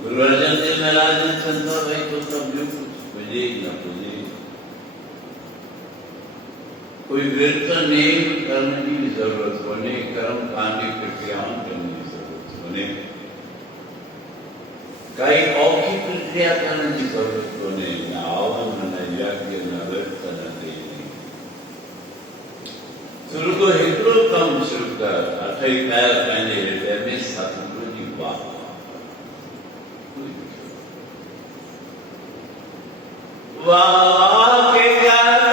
गुरु अर्जन देव महाराज ने संतो भाई तो सब जो पूजे न पूजे कोई व्रत नेम करने की जरूरत होने कर्म कांड की प्रक्रियाओं करने की जरूरत होने कई औखी प्रक्रिया करने की जरूरत होने न आवन न यज्ञ न व्रत न देवी शुरू को हिकड़ो कम शुरू कर अठई पैर पहने हृदय में सतगुरु की बात वाह के गात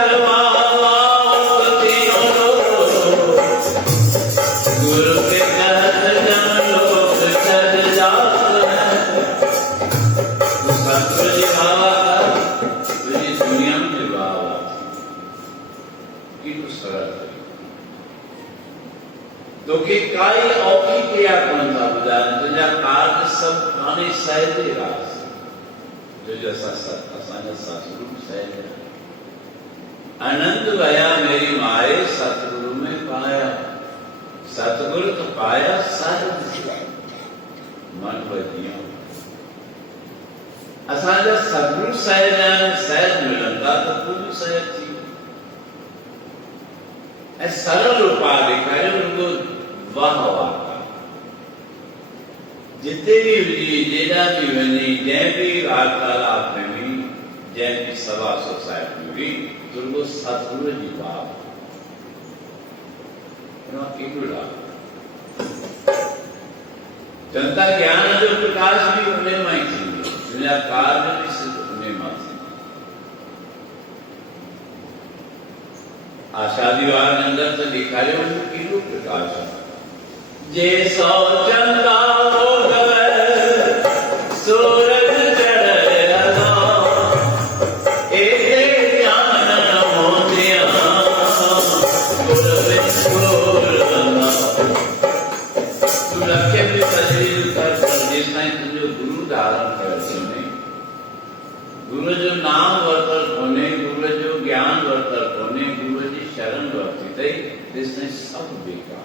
गुरु के गात जानो सद जात सतगुरु जी बाबा तुझी दुनिया में बाबा कितु सरल तो कि काई औखी क्रिया कौन था बुझाने तुझा कार्य सब काने सहजे रास जो जैसा असांजा सतगुरु सहज आनंद भया मेरी माए सतगुरु में पाया सतगुरु तो पाया सहज मन वधिया असांजा सतगुरु सहज मिलंदा तो पूरी सहज थी ऐ सरल उपाय दिखायो उनको वाह वाह जिते भी हुई जेड़ा भी वनी जै भी वार्तालाप में भी जै भी सभा सोसाइटी में भी तुमको सतगुरु जी बात जनता ज्ञान जो प्रकाश भी उन्हें माई थी दुनिया कार्य भी सिर्फ उन्हें मां थी आशादी वार अंदर से दिखाए किलो प्रकाश जे सौ चंदा सूरज चढ़े लगा ए ज्ञान नमो दिया तू रखे भी शरीर कर जिस नहीं तुझे गुरु धारण कर सुने गुरु जो नाम वर्तर होने गुरु जो ज्ञान वर्तर होने गुरु जी शरण वर्तित जिसने सब बेकार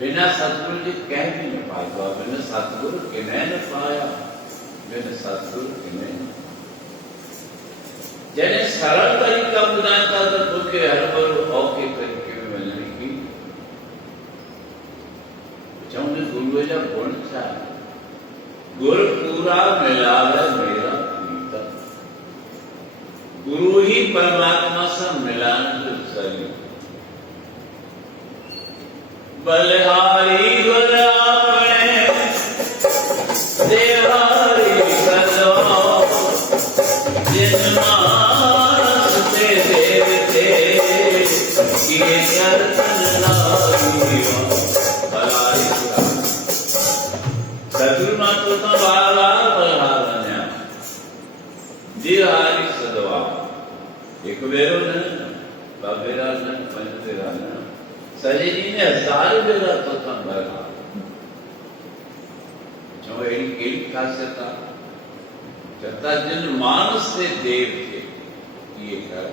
बिना सतगुरु जी कह भी न पाया बिना सतगुरु के न पाया बिना सतगुरु के न जैसे सरल तरीका बुझाता तो दुखे हर बार औखे तरीके में मिलने की चाहूंगे गुरु जा गुण था गुरु पूरा मिला है मेरा प्रीतम गुरु ही परमात्मा से मिलाने जरिए बलहारी गुर आपने देहारी सजो मानस ते देवते किए करतन लागियो भलाई सतगुरु तो बाला बलहारण्या जिहारी सदवा एक बेरो ने बाबेरा ने पंचतेरा ने सजी जी ने 1000 बेरा तो बलहा जो एडी खासियत करता जिन मानस से देव थे ये कर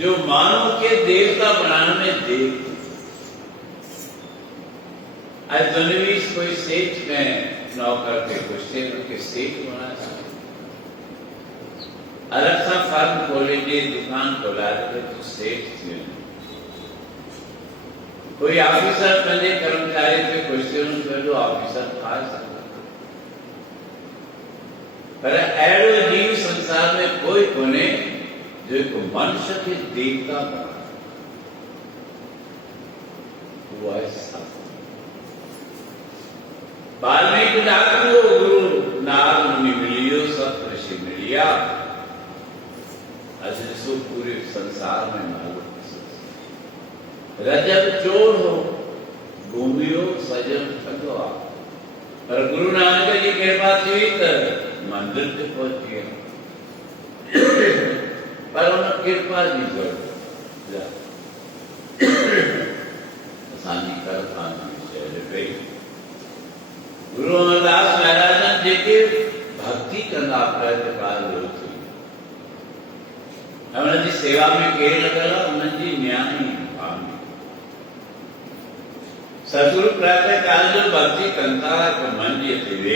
जो मानव के देवता बनाने में देव थे आज दुनिया कोई सेठ में नौकर के कुछ के सेठ बना अलग सा फर्म खोलेंगे दुकान खोला तो सेठ थे कोई ऑफिसर बने कर्मचारी के क्वेश्चन कर दो ऑफिसर खा सकता पर ऐडो जीव संसार में कोई कोने जो एक मनुष्य के देवता बना वो है वाल्मीकि डाकू गुरु नार मुनि मिलियो सब ऋषि मिलिया अजसो पूरे संसार में मालूम रजब चोर हो घूमियो सजन ठगवा पर गुरु नानक जी कृपा थी तो मंदिर तक पहुंच गया पर उन्हें कृपा नहीं कर आसानी कर गई गुरु अमरदास महाराज जी के भक्ति करना प्रकार थी हमने जी सेवा में केर लगला उन्हें जी न्याय सतगुरु प्रातः काल जो भक्ति कंता को मन जी थे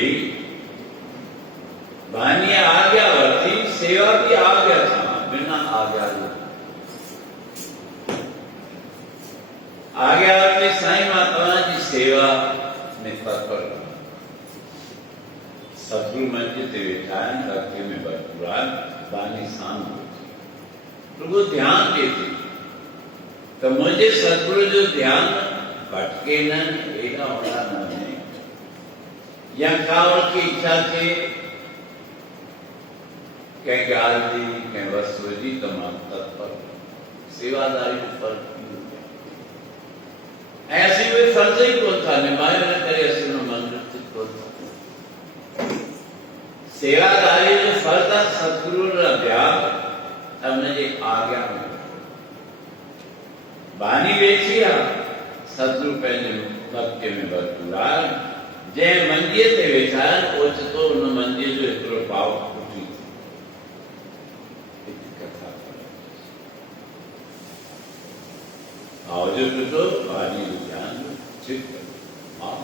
भानी आज्ञा वर्ती सेवा की आज्ञा था बिना आज्ञा आज्ञा वर्ती साईं माता की सेवा में तत्पर सतगुरु मन जी थे बैठाए भक्ति में भरपूर बानी शांत प्रभु ध्यान देते तो मुझे सतगुरु जो ध्यान भटके न एका होना नहीं या कावड़ की इच्छा से कहीं गाली कहीं वस्तु जी तमाम तत्पर सेवादारी पर ऐसी कोई फर्ज ही कौन था निभाए न करे ऐसे न मंदिर कौन था सेवादारी जो फर्ज था सतगुरु का ध्यान हमने जी आज्ञा में बानी बेचिया सतगुरु पहले भक्ति में भरपूर जै मंदिर से वेचार ओचतो उन मंदिर जो इतरो पाव उठी कथा आओ जो तो बानी ध्यान चित आओ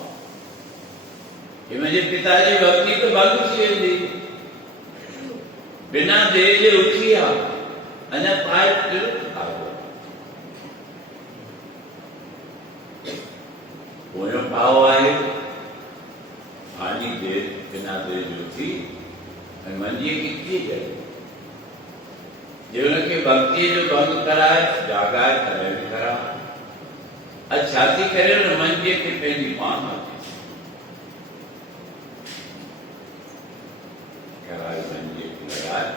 ये मुझे पिताजी भक्ति तो भक्त से दी बिना देजे उठिया अने पाए फिर आओ वो पाव आए पानी दे बिना दे जो थी मंजिए कितनी गए जीवन की भक्ति जो भंग कराए जागा करे भी करा अच्छा सी करे न मंजिए की पहली मांग आती कराए मंजिए की लगाए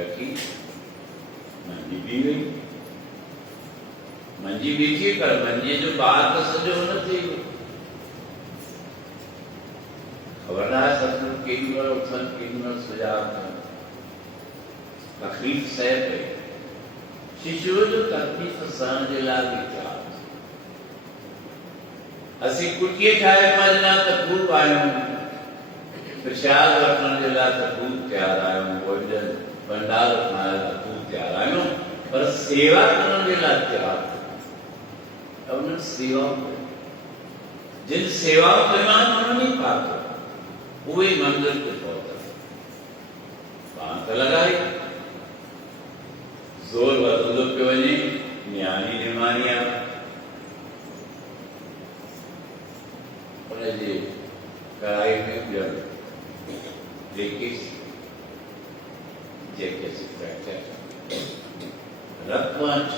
रखी मंजी भी गई मंजी बीची कर मंजी जो बाहर का सजो न थी खबर है सतगुरु केंद्र उत्थान केंद्र सुझाव था तकलीफ सह पे शिशु जो तकलीफ सहन जे लागी था असी कुटिए ठाए मजना तो खूब आयो प्रसाद रखने जे ला तो खूब तैयार आयो भोजन भंडार खाए तो खूब तैयार आयो पर सेवा करने जे ला तैयार उन्हें सेवा जिन सेवा परिमाण उन्होंने नहीं पाता वो ही मंदिर के पहुंचा बांध लगाई जोर बदलो के वजह न्यानी निर्मानिया उन्हें जी कराई में जब देखी जे कैसे फ्रैक्चर रक्तवांछ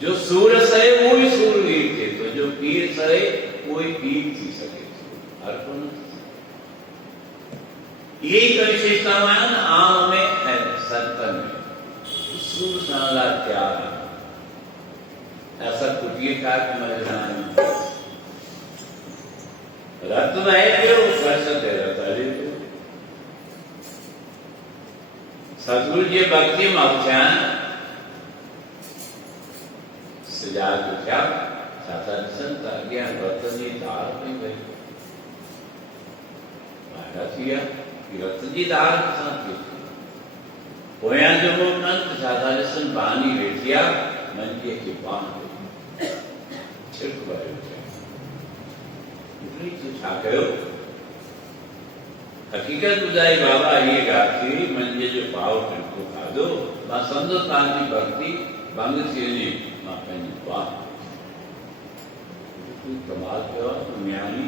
जो सूरस है वो ही सूरवीर थे तो जो पीर सहे कोई पीर थी सके हर को यही तो विशेषताओं है ना आम में है संतन में सूर साला त्याग ऐसा कुटिए का मजा रत्न है क्यों वर्षते रताली तो सतगुरु जी भक्ति मावचान सजा तो क्या साता संत ज्ञान रत्न जी दार में गए महाराज किया कि रत्न जी दार के साथ होया जो नंत साता जसन बानी बेटिया मन के बाण छिड़क कयो हकीकत ॿुधाई बाबा ये गाथी मुंहिंजे जो भाव टिको खाधो मां सम्झो तव्हांजी भक्ति भंग थी वञे मां पंहिंजी वाह कमाल कयो आहे ज्ञानी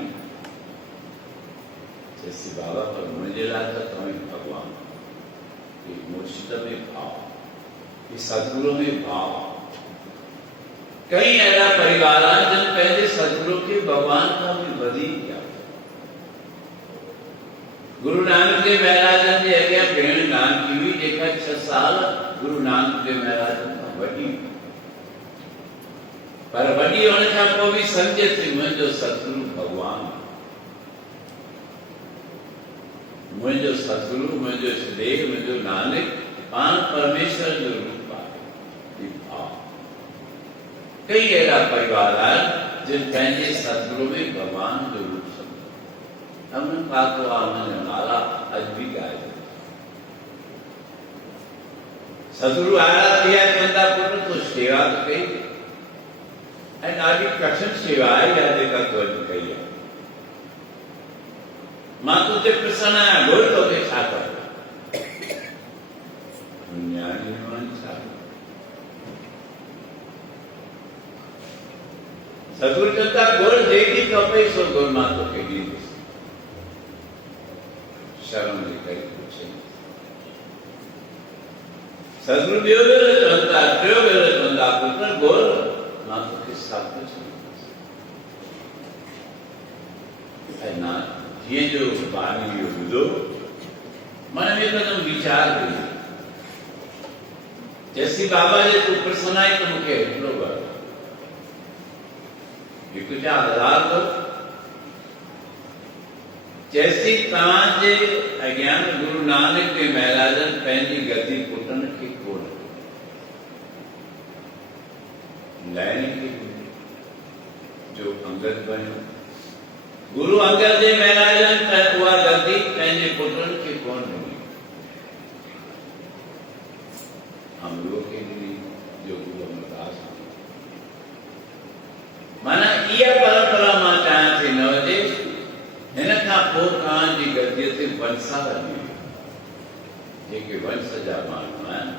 चएसि बाबा पर मुंहिंजे लाइ त तव्हां भॻवान मुर्शिद में भाव सतगुरु में भाव कई अहिड़ा परिवार आहिनि जिन पंहिंजे सतगुरु खे भॻवान खां बि वधीक यादि गुरु नानक देव महाराज जे अॻियां भेण नानकी हुई जेका 6 साल गुरु नानक देव महाराज खां वॾी पर वॾी हुअण खां पोइ बि सम्झे थी मुंहिंजो सतगुरु भॻवान मुंहिंजो सतगुरु मुंहिंजो इष्टदेव मुंहिंजो नानक पाण परमेश्वर जो रूप आहे कई अहिड़ा परिवार आहिनि जिन पंहिंजे सतगुरु में भॻवान जो रूप अमन पातो आमन नाला अज भी गाय सतगुरु आया दिया कंदा पुत्र तो सेवा तो कई ऐं ॾाढी कठिन सेवा आहे या जेका तो अॼु कई आहे मां तुंहिंजे प्रसन्न आहियां ढोल तोखे छा कयो न्याणी छा सतगुरु चवंदा गोल जेकी खपे सो गोल मां तोखे ॾींदुसि शर्म जे करे पूछे सतगुरु ॿियो भेरो चवंदा टियों भेरो चवंदा पुत्र गोल मां तोखे सभु कुझु ऐं ना जीअं जो बानी इहो ॿुधो मन में हिकदमि वीचार कयो जैसी बाबा जे तूं प्रसन्न आई त मूंखे हिकिड़ो ॿ हिकु जा 1000 दो जैसी तव्हांजे अॻियां गुरु नानक देव महाराजन पंहिंजी गद्दी पुटनि खे कोन लाइन खे जो अंगद बणियो गुरु अंगद देव महाराजन त उहा गद्दी पंहिंजे पुटनि खे कोन ॾिनी अमरो खे ॾिनी जो गुरु अमरदास माना इहा परंपरा मां चाहियां थी न हुजे हिन खां पोइ तव्हांजी गद्दीअ ते वंशा हली जेके वंश जा माण्हू आहिनि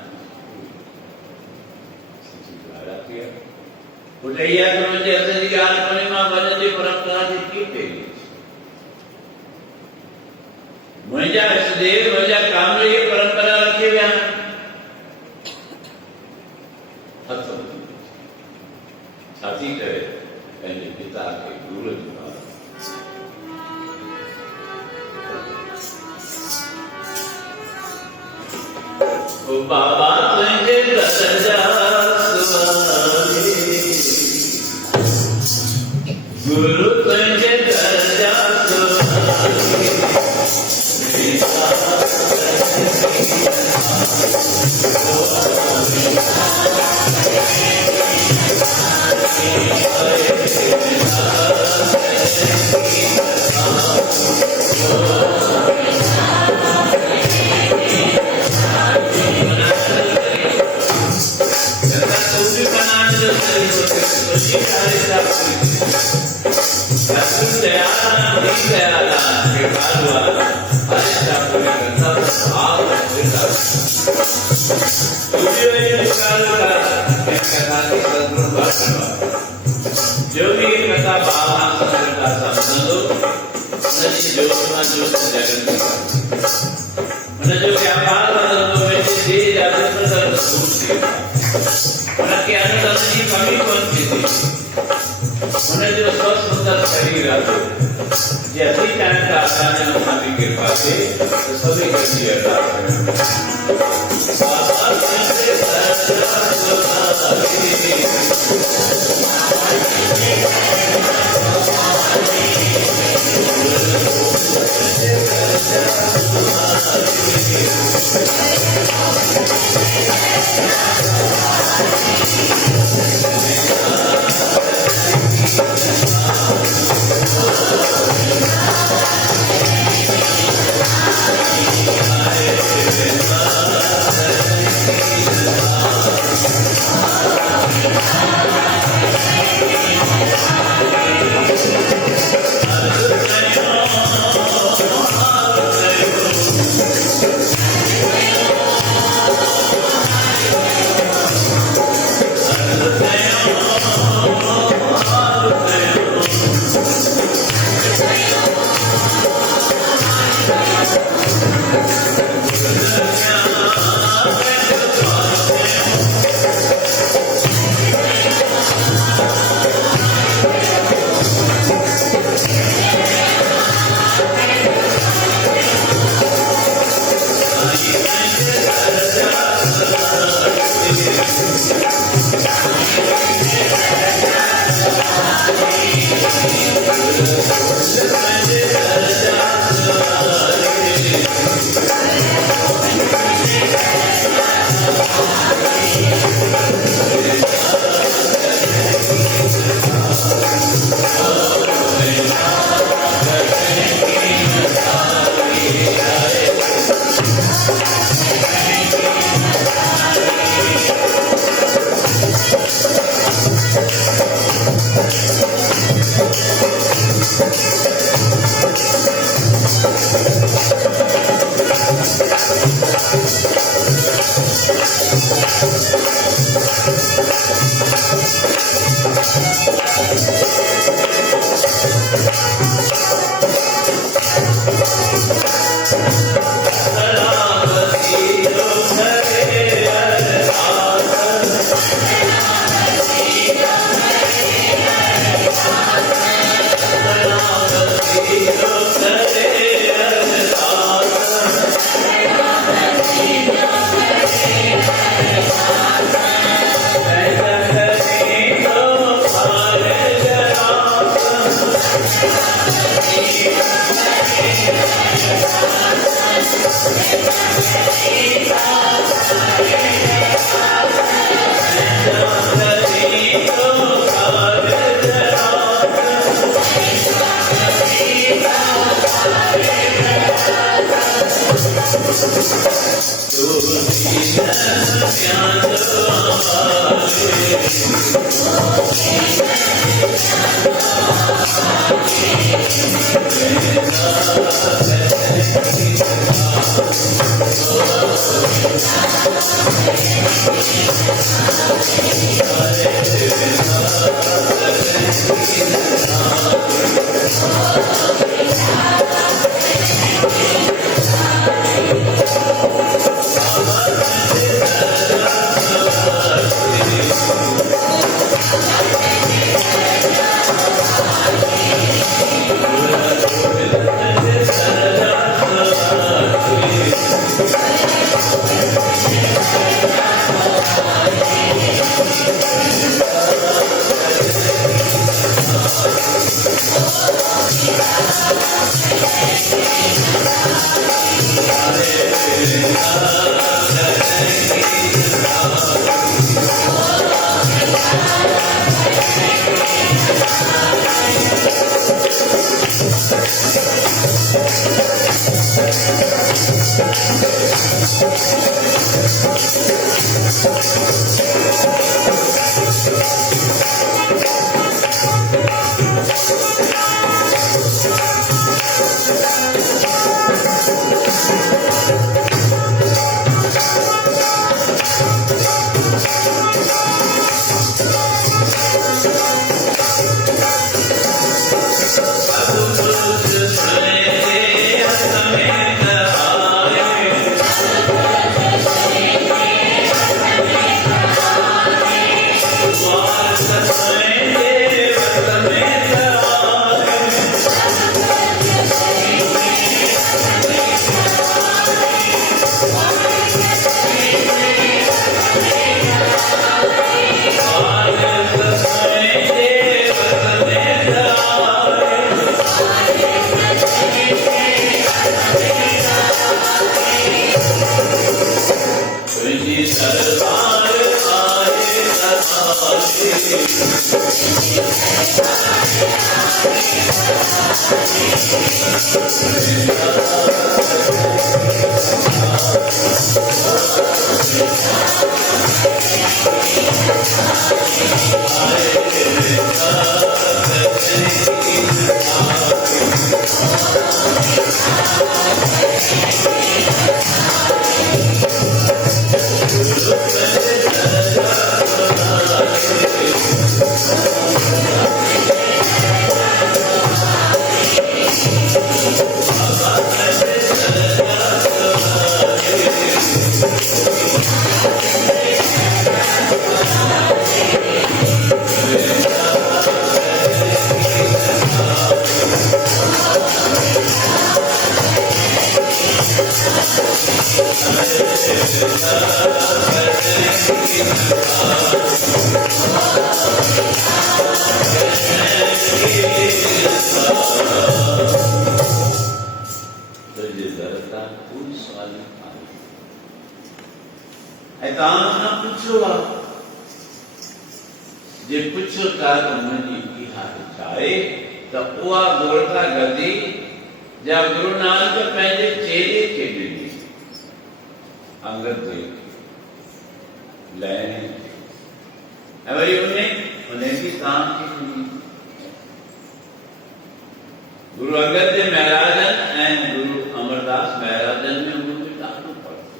पुट इहा त मुंहिंजे हथ जी ॻाल्हि कोन्हे मां वॾनि जी परंपरा खे कीअं पेरी मुंहिंजा इष्टदेव मुंहिंजा कामड़ इहे परंपरा रखे विया हथ छा थी करे पंहिंजे पिता खे दूर जी बाबा तुझे दरजा सुवाले गुरु तुझे दरजा सुवाले जो भी कथा भावना संस्कृता समझो उनकी जोशमा जोश जगन उन जो व्यापार बदलो में दे जाते प्रसन्न सूट उनके अनुदर्शन की कमी कौन सी थी उन्हें जो स्वस्थ सुंदर शरीर आते जैसे ही टाइम का आसानी हमारी कृपा से तो सभी गति जे पुछो था तो मुझी इहा चाहे तो उहा गोरखा गदी जा गुरु नानक पंहिंजे चेले खे ॾिनी अंगद देव लैनी ऐं वरी उन जी काम थी गुरु अंगद देव महाराजन ऐं गुरु अमरदास महाराजन में मुझे ॾाढो फर्क़ु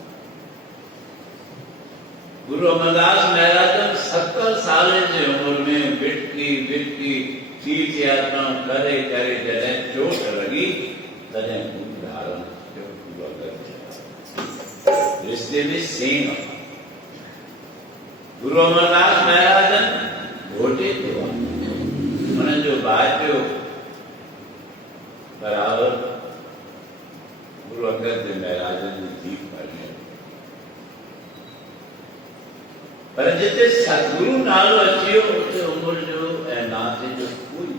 गुरु अमरदास महाराजन 70 साल जी उम्र में बिटकी बिटकी तीर्थ यात्रा करे करे जॾहिं चोट लगी तॾहिं धारण रिश्ते में सेन गुरु अमरदास महाराजन घोटे थे उन्हनि जो भाइटियो बराबर गुरु अंगद देव महाराजन जी दीप पढ़ने पर जिते सतगुरु नालो अचियो उते उम्र जो ऐं नाते जो कोई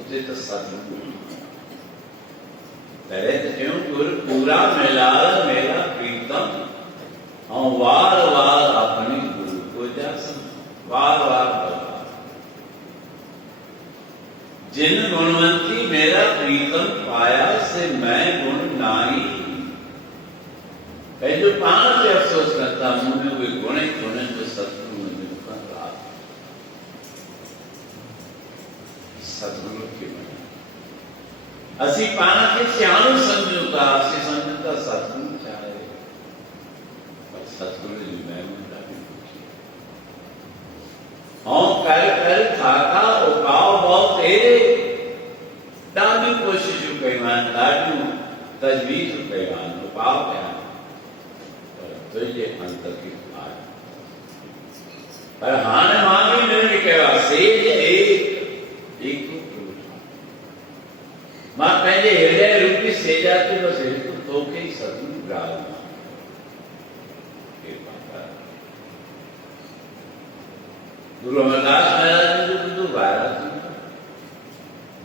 उते तो सतगुरु पहले तो क्यों गुरु पूरा मिलाल मेरा प्रीतम और वार वार अपने गुरु को जासन वार वार जिन गुणवंती मेरा प्रीतम पाया से मैं गुण नाई जो पान से अफसोस करता मुंह में कोई गुण ही गुण जो सतगुरु में दुखा रहा सतगुरु की मना असी पान के सियाणु समझूता असी समझता सतगुरु चाहे पर सतगुरु जी मैं मुंडा भी पूछी कर कर थाका उपाव बहुत तेरे डाली कोशिश कईमान डाली तजवीज कईमान उपाव क्या तो ये अंतर की बात पर हाने मांगी नहीं कहवा से एक मां पहले हृदय रूपी से जाती बस हेतु तो के सतगुरु ग्राल गुरु अमरदास महाराज ने जो वारा थी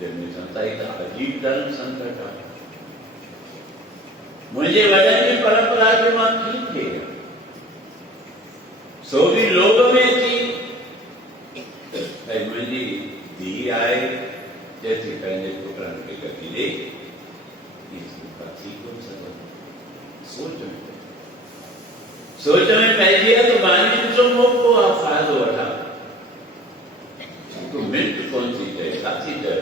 जब संताई का अजीब धर्म संकट है मुझे वजन की परंपरा के मां ठीक है सो भी लोग में थी मुझी धी आए जैसे पहले टुकड़ा के गति ले सोच में पहली है तो बानी जो मोको आप फायदो वठा तो मिनट कौन सी है साथी है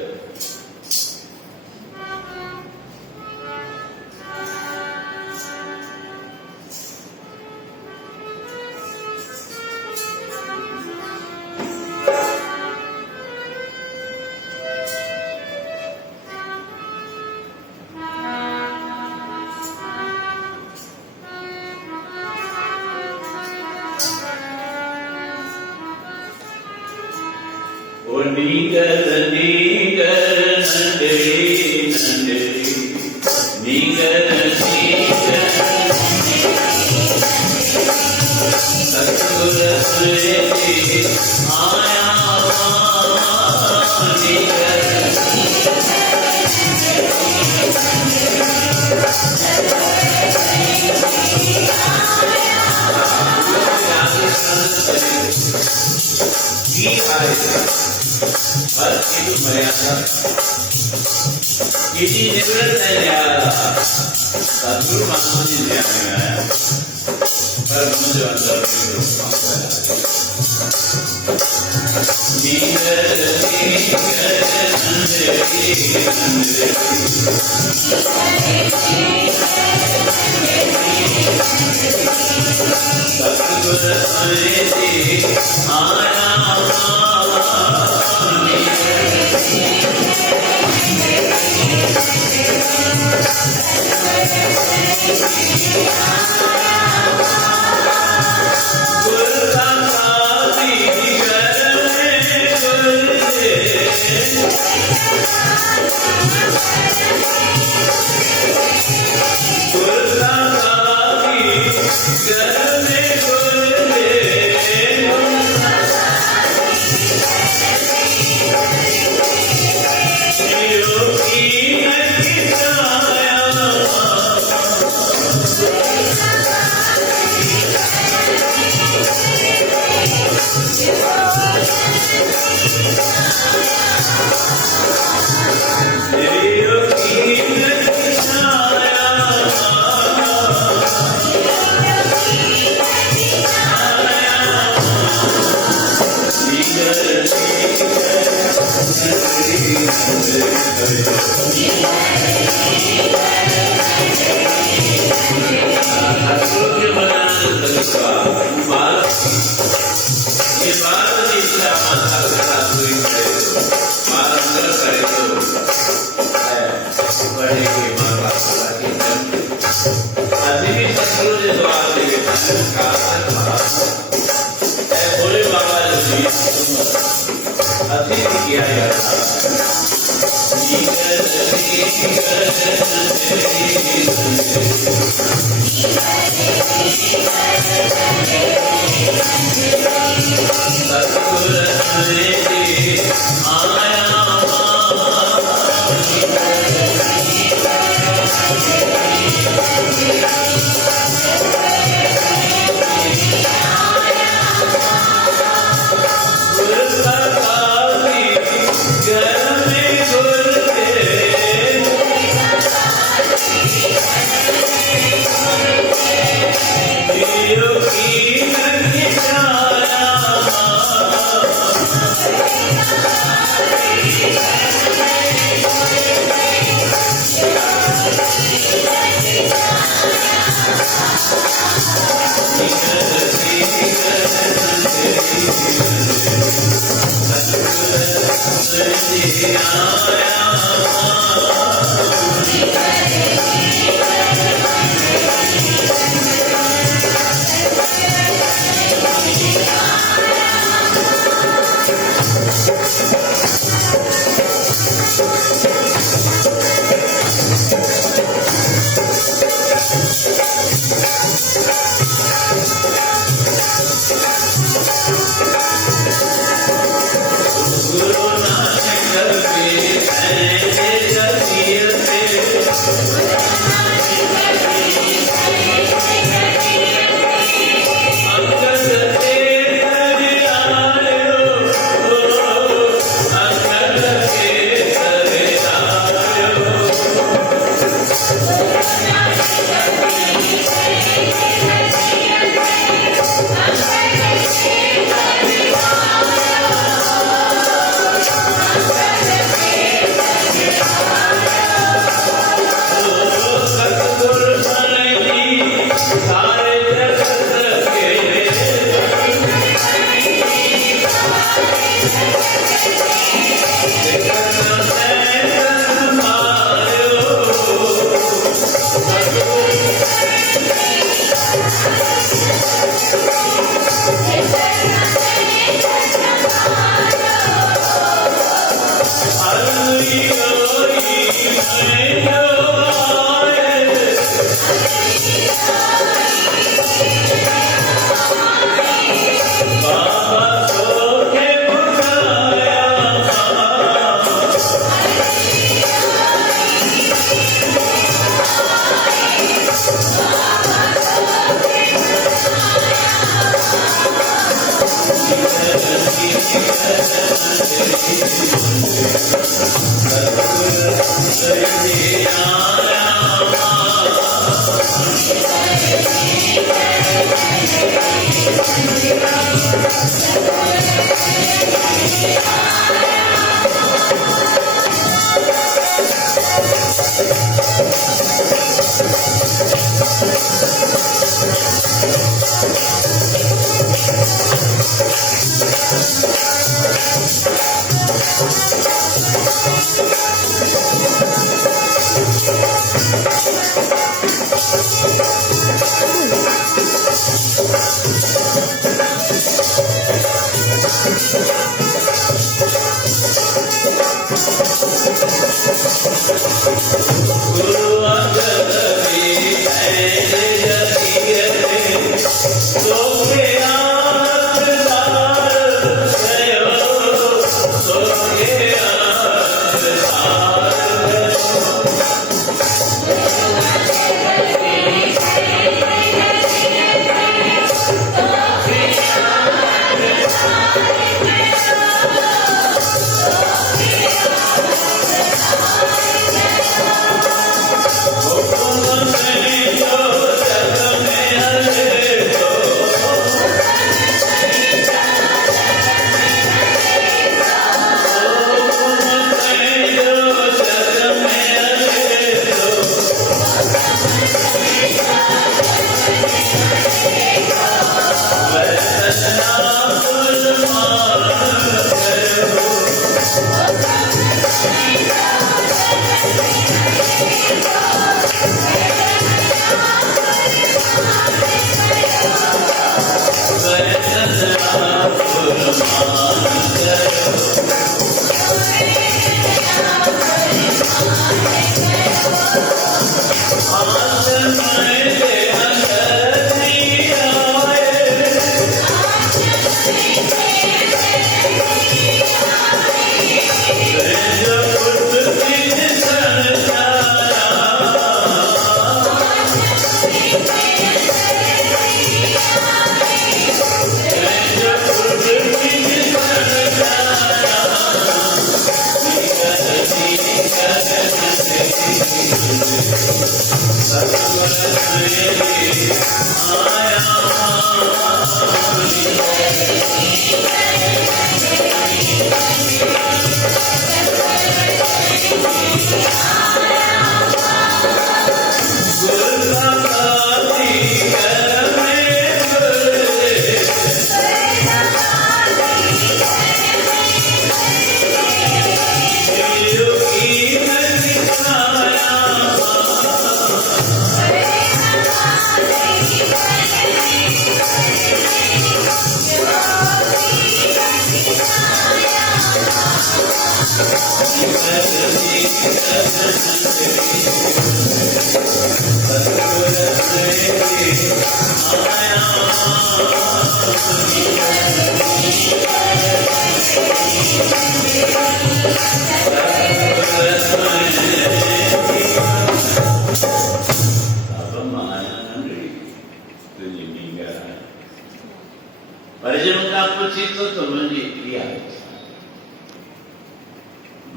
नीगर नीगर नंदरी नंदरी नीगर नीगर सतगुर स्मृति आया नीगर हर चीज मर्यादा किसी निवृत्त नहीं आया सदगुरु महाराज जी ध्यान में आया पर मुझे अंदर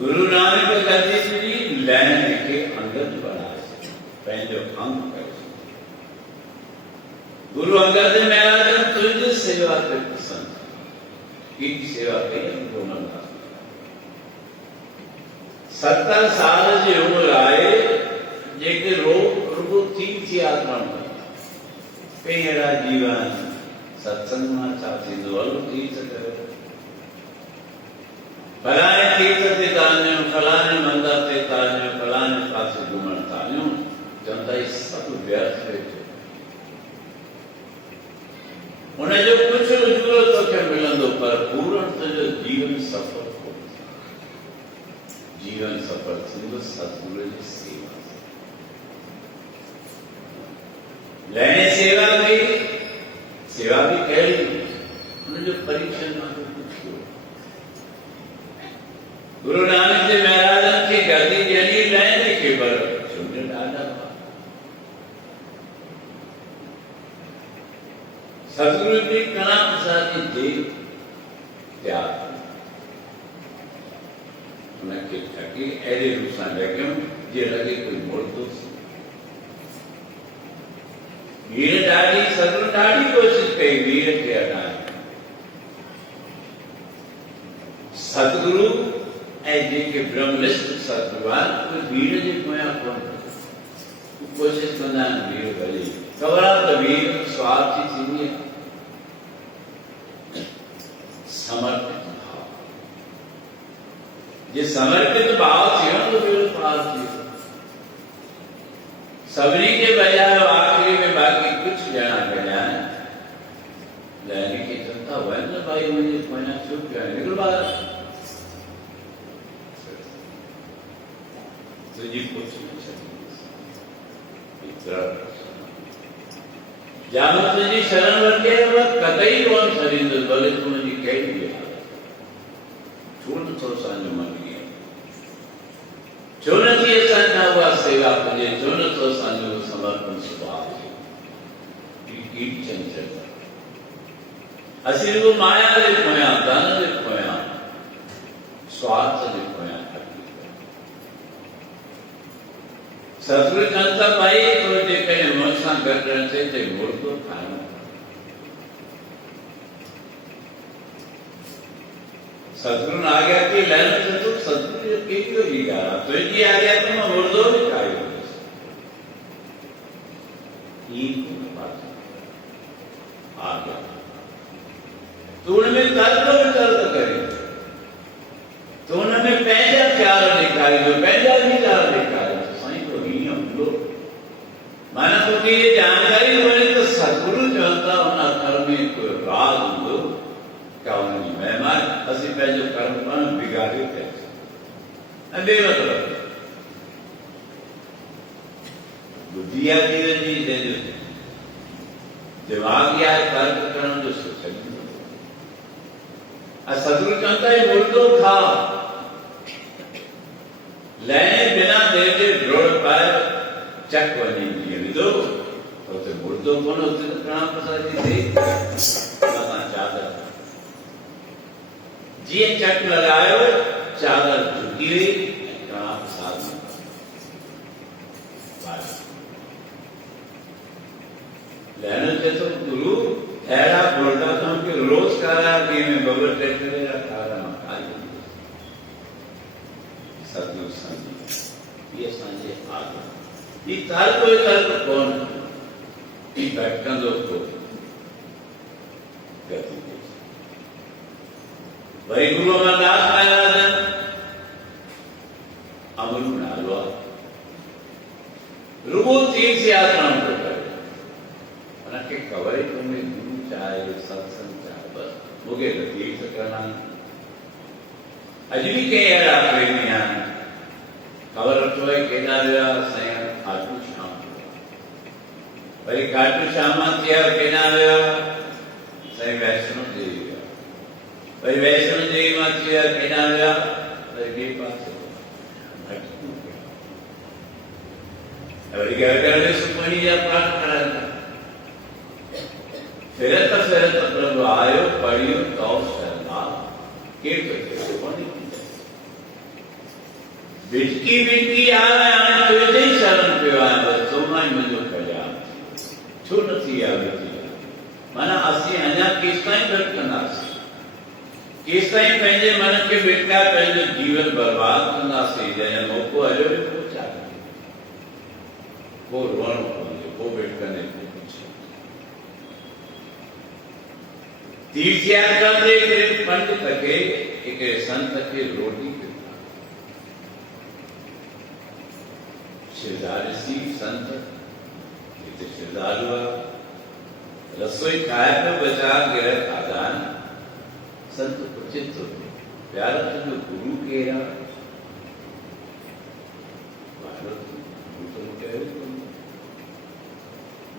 गुरु नानक गद्दी जी लैन के अंगद बना पहले अंग कर गुरु अंगद महाराज तुझे सेवा के पसंद एक सेवा के दोनों 70 साल जी उम्र आए जेके रोग रुगो तीर्थ यात्रा में पेड़ा जीवन सत्संग में चाहती दो तीर्थ करे फलाने तीर्थ ते तान्यो फलाने मंदिर ते तान्यो फलाने पासे घुमण तान्यो चंदा ई सब व्यर्थ है उन्हें जो कुछ उजलो तो के मिलंदो पर पूर्ण तो जो जीवन सफल हो जीवन सफल थींदो सतगुरु जी सेवा लेने सेवा भी कही उन्हें जो परीक्षा ना गुरु नानक जी महाराज की गद्दी जली लैंड के पर सुन डाला सतगुरु जी कणा प्रसाद जी देव त्याग उनके थके ऐसे रूसा लगे जे लगे कोई मोड़ तो वीर डाली सतगुरु डाली कोशिश कई वीर के हटाए सतगुरु ऐसे के ब्रह्मनिष्ठ सतगुरुवान कोई वीर जी कोया कौन कोशिश करना वीर भले कवरा तो वीर स्वार्थी चीनी समर्पित भाव जे समर्पित भाव थी तो वीर पार थी सबरी के बजाय आखिरी में बाकी कुछ जना गया लेने की चिंता हुआ ना भाई मुझे कोया चुप गया निकल बाहर तुझी कुछ जानो तुझी शरण वटे कतई कोन छरींदो भले तुझी कई भी छो नथो असांजो मन ईअं छो नथी असांजा उहा सेवा कजे छो नथो असांजो समर्पण सुभाउ कीट चंचल असीं रुगो माया जे पोयां धन जे पोयां स्वार्थ जे पोयां सतगुरु चवनि था भाई तो जेकॾहिं मूं सां गॾु रहण थिए त मुर्दो खाइणो सतगुरु ने आज्ञा की लहन से तो सतगुरु की क्यों ही कहा तुझी आज्ञा तो मैं मुर्दो भी खायो आज्ञा तू उनमें तर्क वितर्क करे तो उनमें पंहिंजा ख्याल ॾेखारियो पंहिंजा वीचार ॾेखारियो साईं तो हीअं हूंदो माना तोखे ये जानकारी मिले तो सतगुरु चवनि था उन अखर में कोई राज हूंदो क्या उनजी महिमा असीं पंहिंजो कर्म पाण बिगाड़े पिया ऐं बेमतलब बुद्धि आहे जीवन जी जंहिंजो दिमाग़ आहे तर्क करण जो सोचंदो सतगुरु चवनि था मुर्दो खा लहने बिना देर जे ड्रोड़ पाए चक वञी जीअं विधो उते मुर्दो कोन उते त प्राण प्रसाद जी थिए असां चादर जीअं चक लॻायो चादर झुकी वई प्राण प्रसाद लहनो चए थो गुरु अहिड़ा बुरदा तव्हांखे रोज़ कराया ॾींहं में ॿ ॿ टे टे सतगुरु संगी ये असांजे आज्ञा ही तर्क वितर्क कोन ही भटकंदो को गति वरी गुरु अमरदास महाराज अमरू नालो रुगो तीर्थ यात्रा को करे उनखे ख़बर ई कोन्हे गुरु चाहे सत्संग चाहे बस मूंखे त तीर्थ करणा अॼु बि कंहिं अहिड़ा प्रेमी आहिनि खबर वठो आहे केॾा विया साईं खाटू श्याम वरी खाटू श्याम थिया केॾा विया साईं वैष्णो देवी विया वरी वैष्णो देवी मां थिया केॾा विया वरी ॿिए पासे वरी घर घर में सुखमनी जा पाठ कराइनि फिरत फिरत प्रभु आयो पढ़ियो तो शरणा केरु सुखमनी बिटकी बिटकी आवे हाणे तुंहिंजे ई शरण पियो आहे बसि तो मां ई मुंहिंजो कल्याण छो न थी आहे माना असीं अञा केसि ताईं भटकंदासीं केसि ताईं पंहिंजे मन खे बिटका पंहिंजो जीवन बर्बाद कंदासीं जंहिं मौक़ो हलियो पोइ छा पोइ रोअणो पवंदो पोइ बिटकंदे तीर्थ यात्रा में हिकिड़े पंडित खे हिकिड़े संत खे रोटी शिरदारसी संत हिते शिरदार हुआ रसोई खाए पियो बचा गिर खाधा संत पुछे थो प्यारा तुंहिंजो गुरु केरु आहे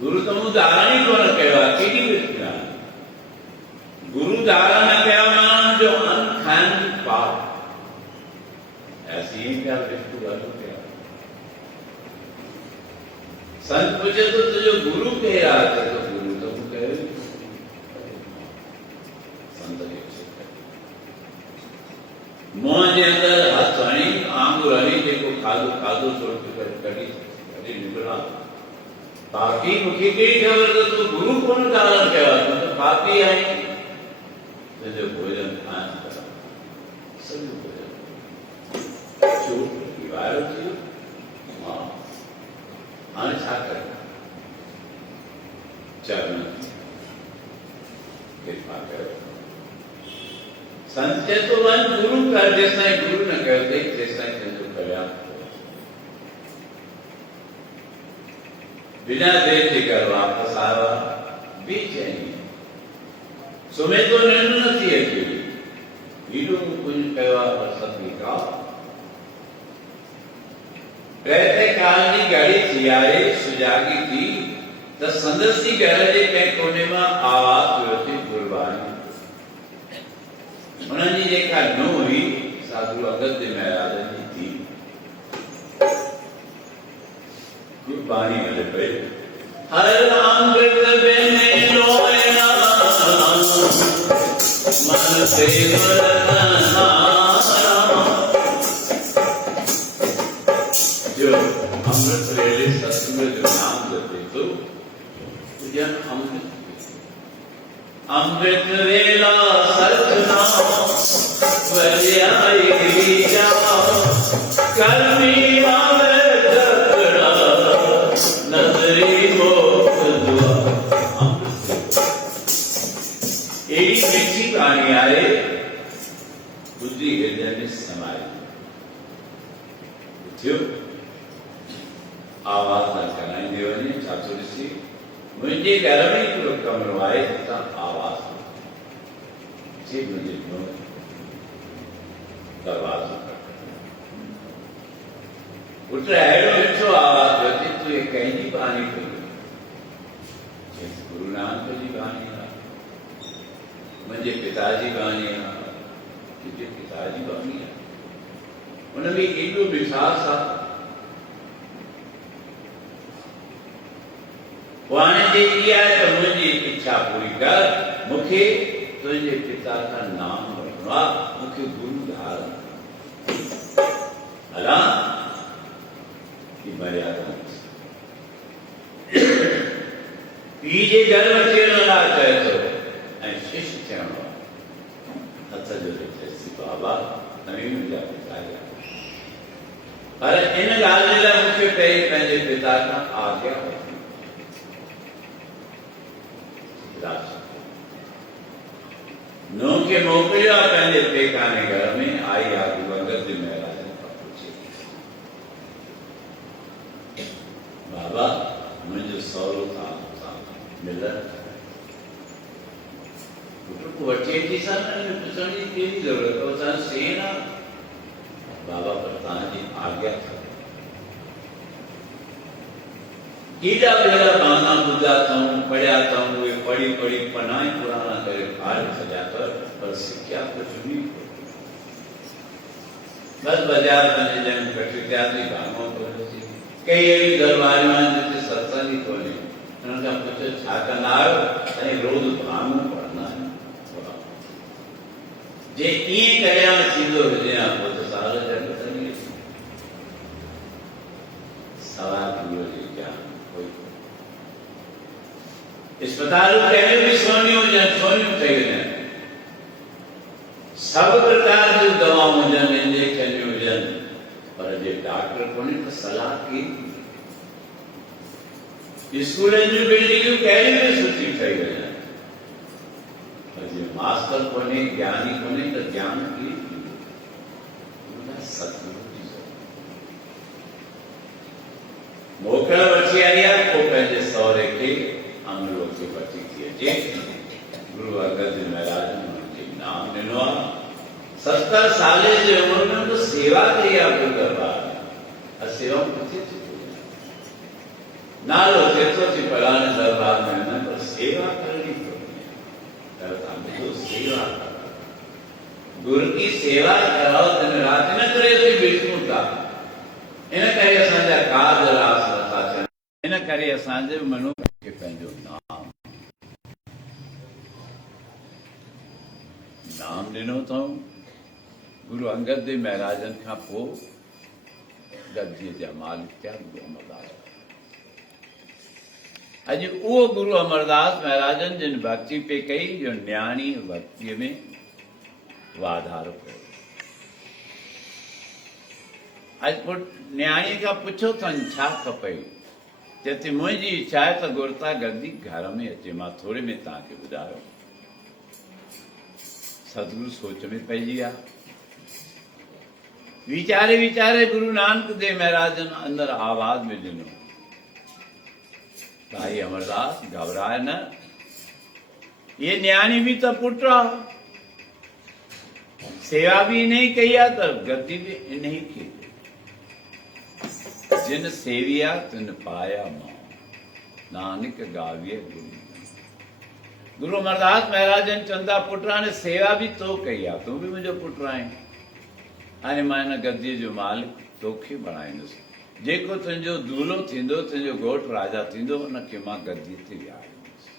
गुरु त मूं धारण ई कोन कयो आहे केॾी विस्पा गुरु धारण न कया माण्हुनि जो अन खाइण जी पाप ऐसी ही क्या विष्णु वालों क्या संत पूछे तो तुझे गुरु केरु आहे तो गुरु तो मूं कयो संत खे मुंहं जे अंदरि हथु हणी आंगुर हणी जेको खाधो खाधो थोरो कढी निकिरा बाक़ी मूंखे कहिड़ी ख़बर त तूं गुरु कोन धारण कयो आहे तूं त पापी आहीं तुंहिंजो भोजन खाइण सॼो भोजन चोट वाइरो थी वियो मां हाणे छा कयां चरण कृपा कयो संत चए थो वञ गुरु कर जेसिताईं गुरु न कयो अथई तेसिताईं तुंहिंजो कल्याण बिना देर जे कर वापसि आयो आहे बेचैनी सुम्हे तो निंड नथी अचे वीडो कुझु कयो आहे पर सभु खाओ रहते काल की गाड़ी थी आए सुजागी थी तो संदर्शी घर के कई कोने में आवाज हुई थी गुरबाणी उन्होंने देखा न हुई साधु अगस्त्य महाराज की थी गुरबाणी वाले पे हर अमृत बेने लोया मन से जो अमृत वेले सत्संग जो नाम लेते तो जन अमृत वेला सतनाम वल्याई जाओ कर्मी आवे जकड़ा नजरी मोक्ष दुआ एक मीठी कहानी आए बुद्धि हृदय में समाई थियो आवाज न कराई देवने चातुर्सी मुझे घर में पूरा कमरो आए तो आवाज जी मुझे नो दरवाजा उठ हेडो मिठो आवाज होती तू ये कहीं नहीं पानी खुली जैसे गुरु नानक जी कहानी मुझे पिताजी कहानी मुझे पिताजी कहानी उन्होंने एडो विश्वास था वाने जे किया है तो मुझे इच्छा पूरी कर मुखे तुझे पिता का नाम रखवा मुखे गुरु धारण अला की मर्यादा पीजे घर में चेला चाहे तो शिष्य चरणों हथ जो जैसी बाबा नवी मुझे पिता पर इन गाल मुख्य पंहिंजे पिता का आज्ञा नो के मोकलिया पंहिंजे पेकाने घर में आई आगू अगस्त्य महाराज खां पूछे बाबा मुझे सौरो था मिलन वठी थी सन पूछण जी कहिड़ी ज़रूरत हो असां सेन बाबा पर तव्हांजी आज्ञा केॾा भेरा बहाना ॿुधा अथऊं पढ़िया अथऊं उहे पढ़ी पढ़ी पनाई पुराणा करे ॿार सॼा पर सिखिया कुझु बि बस बाज़ार में जंहिं कठी थिया थी भाङो कोन्हे थी कई अहिड़ी दरबारियूं आहिनि जिते सत्संग ई कोन्हे उन्हनि खां पुछो छा कंदा आहियो साईं रोज़ भाङो पढ़ंदा आहियूं जे ईअं कल्याण थींदो हुजे हा पोइ त साल जा गुज़री सवा किलो जी ज्ञान अस्पताल पहले भी सोनियों ठही वञनि सब प्रकार जूं दवाऊं हुजनि इंजेक्शन हुजनि पर जे डॉक्टर कोन्हे त सलाह केरु स्कूलनि जूं बिल्डिंगूं कहिड़ी बि सुठी ठही वञनि पर जे मास्टर कोन्हे ज्ञानी कोन्हे त ज्ञान केरु सतगुरु जी मोकल वठी आई आहे पोइ पंहिंजे सहुरे खे अमलो के वठी थी अचे गुरु अगस्त्य महाराज ने नाम ॾिनो आहे 70 साले जे उमिरि में तो सेवा कई आहे गुरु दरबार सेवा किथे थी नालो केतिरो थी फलाणे दरबार में न पर सेवा करनी पवंदी आहे तव्हां सेवा गुरु की सेवा कराओ दिन रात न करे थी विष्णु था इन करे असांजा काज रास नथा थियनि इन करे असांजे मनुष्य खे पंहिंजो नाम ॾिनो अथऊं गुरु अंगद देव महाराजन खां पोइ गद्दीअ जा मालिक थिया गुरु अमरदास अॼु उहो गुरु अमरदास महाराजन जिन भक्ति पे कई जो न्याणी भक्तीअ में वाधारो कयो अॼु न्याणी खां पुछो अथनि छा खपे चए मुझी इच्छा है तो गुरता गद्दी घर में अचे मां थोड़े में तव्हांखे ॿुधायो सतगुरु सोच में पइजी विया विचारे विचारे गुरु नानक देव महाराज अंदर आवाज में ॾिनो भाई अमरदास घबराए न ये न्याणी भी तो पुट सेवा भी नहीं कही तो गद्दी भी नहीं की जिन सेविया तिन पाया मां, नानक गाविए गुरु। गुरु अमरदास महाराज जन चंदा पुटरा ने सेवा भी तो कई आहे, तूं बि मुंहिंजो पुटु आहीं। हाणे मां हिन गद्दीअ जो मालिक तोखे बणाईंदुसि। जेको तुंहिंजो दूल्हो थींदो, तुंहिंजो घोटु राजा थींदो, उनखे मां गद्दीअ ते विहारींदुसि।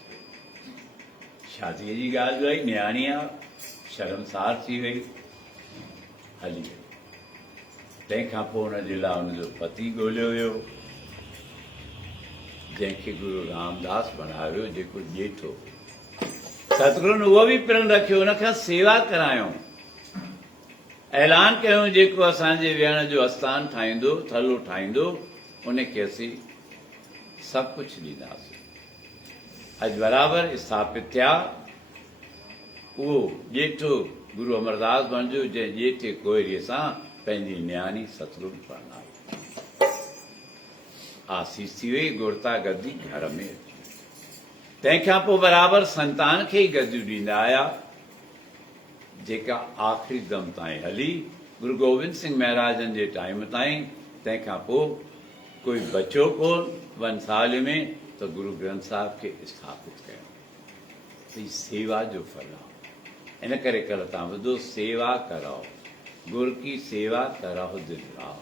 शादीअ जी ॻाल्हि जो आई, न्याणी आहे, शर्मसार थी वई, हली वई। तंहिंखां पोइ हुनजे लाइ हुनजो पति ॻोल्हियो वियो, जंहिंखे गुरु रामदास बणायो, जेको ॼेठो। सतगुरुनि उहो बि प्रण रखियो, हुनखां सेवा करायूं, ऐलान कयूं, जेको असांजे विहण जो आस्थान ठाहींदो, थलो ठाहींदो, उनखे असीं सभु कुझु ॾींदासीं। अॼु बराबरि स्थापित थिया। उहो ॼेठो गुरु अमरदास बणिजो, जंहिं ॼेठे कोयरीअ सां पंहिंजी न्याणी सतगुरु परणाई। आसीस थी वई, गुरता गद्दी घर में अची। तंहिंखां पोइ बराबरि संतान खे ई गद्दियूं ॾींदा आया, जेका आख़िरी दम ताईं हली, गुरु गोविंद सिंह महाराजनि जे टाइम ताईं। तंहिंखां पोइ कोई बचियो कोन वंसाल में, त गुरु ग्रंथ साहिब खे स्थापित कयो। ही सेवा जो फल आहे। इन करे कल्ह तव्हां ॿुधो, सेवा कराओ, गुर की सेवा कराओ दिल राव।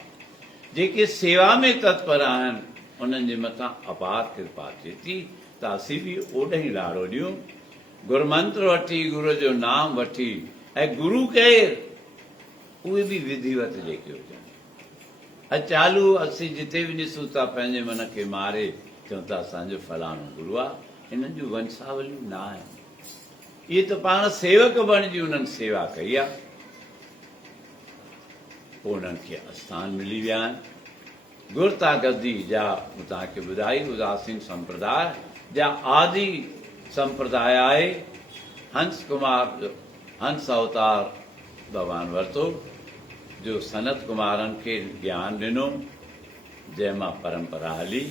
जेके सेवा में तत्पर आहिनि, उन्हनि जे मथां अपार कृपा थिए थी, त असीं बि ओॾे लाड़ो ॾियूं। गुरमंत्र वठी, गुरू जो नाम वठी, ऐं गुरू केरु, उहे बि विधिवत जेके हुजनि। चालू असीं जिते बि ॾिसूं था, पंहिंजे मन खे मारे चऊं था असांजो फलाणो गुरू आहे। हिननि जूं वंशावलियूं न आहिनि। इहे त पाण सेवक बणिजी उन्हनि सेवा कई आहे। पोइ उन्हनि खे आस्थान मिली विया आहिनि। गुरता गद्दी जा तव्हांखे ॿुधाई, उदासीन संप्रदाय जा आदि संप्रदाय आहे। हंस कुमार हंस अवतार भॻवानु वरितो, जो सनत कुमारनि खे ज्ञान ॾिनो, जंहिंमां परंपरा हली।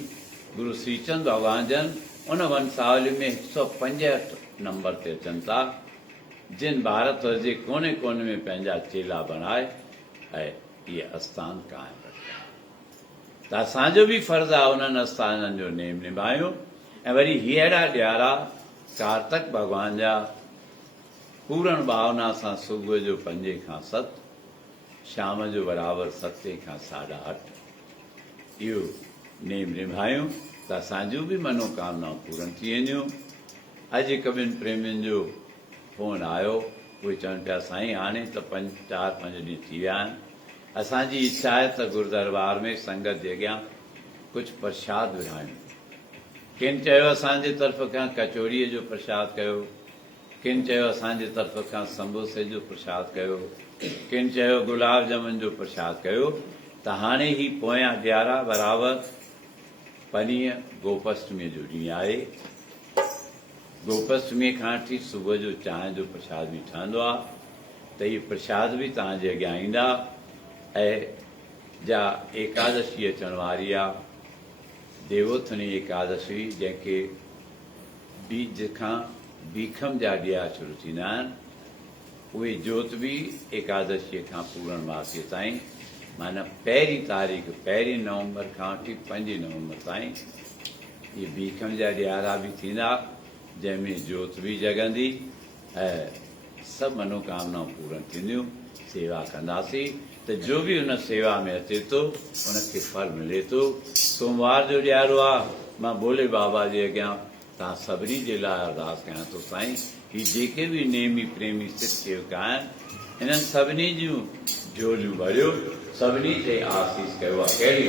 गुरु श्रीचंद भॻवान जन उन वंशावली में 165 नंबर ते अचनि था, जिन भारत जे कोने कोने में पंहिंजा चेला बणाए ऐं इहे आस्थान क़ाइमु रखिया। त असांजो बि फर्ज़ु आहे उन्हनि आस्थाननि जो नेम निभायूं। ऐं वरी हीअड़ा ॾियारा कार्तक भॻवान जा पूर्ण भावना सां सुबुह जो 5 खां 7, शाम जो बराबरि 7 खां 8:30 इहो नेम निभायूं, त असांजूं बि मनोकामनाऊं पूरन थी वेंदियूं। अॼु हिकु ॿिनि प्रेमियुनि जो फ़ोन आयो, उहे चवनि पिया साईं हाणे त 4-5 ॾींहं थी विया आहिनि, असांजी इच्छा आहे त गुरुदरबार में संगत जे अॻियां कुझु प्रसाद विरायूं। किन चयो असांजे तरफ़ खां कचौड़ीअ जो प्रसाद कयो, किन चयो असांजे तरफ़ खां संबोसे जो प्रसाद कयो, किन चयो गुलाब जामुन जो प्रसाद कयो। त हाणे ही पोयां ॾियारा बराबरि 5 गोपाष्टमीअ जो ॾींहुं आहे। गोपाष्टमीअ खां वठी सुबुह जो चांहि जो प्रसाद बि ठहंदो आहे, त इहे प्रसाद बि तव्हांजे अॻियां ईंदा। ऐं जा एकादशी अचण वारी आहे, देवोथनी एकादशी, जंहिंखे बीज खां बीखम जा ॾिया शुरू थींदा आहिनि। उहे जोत बि एकादशीअ खां पूर्णमासीअ ताईं, माना पहिरीं तारीख़ 1 नवंबर खां वठी 5 नवंबर ताईं इहे बीखम जा ॾियारा बि थींदा, जंहिंमें जोत बि जगंदी ऐं सभु मनोकामनाऊं पूरन थींदियूं। सेवा कंदासीं त जो बि हुन सेवा में अचे थो उनखे फल मिले थो। सोमवार जो ॾियारो आहे, मां भोले बाबा जे अॻियां तव्हां सभिनी जे लाइ अरदास कयां थो साईं, ही जेके बि नेमी प्रेमी सिख सेवक आहिनि, हिननि सभिनी जूं झोलियूं भरियो, सभिनी ते आसीस कयो आहे। कहिड़ी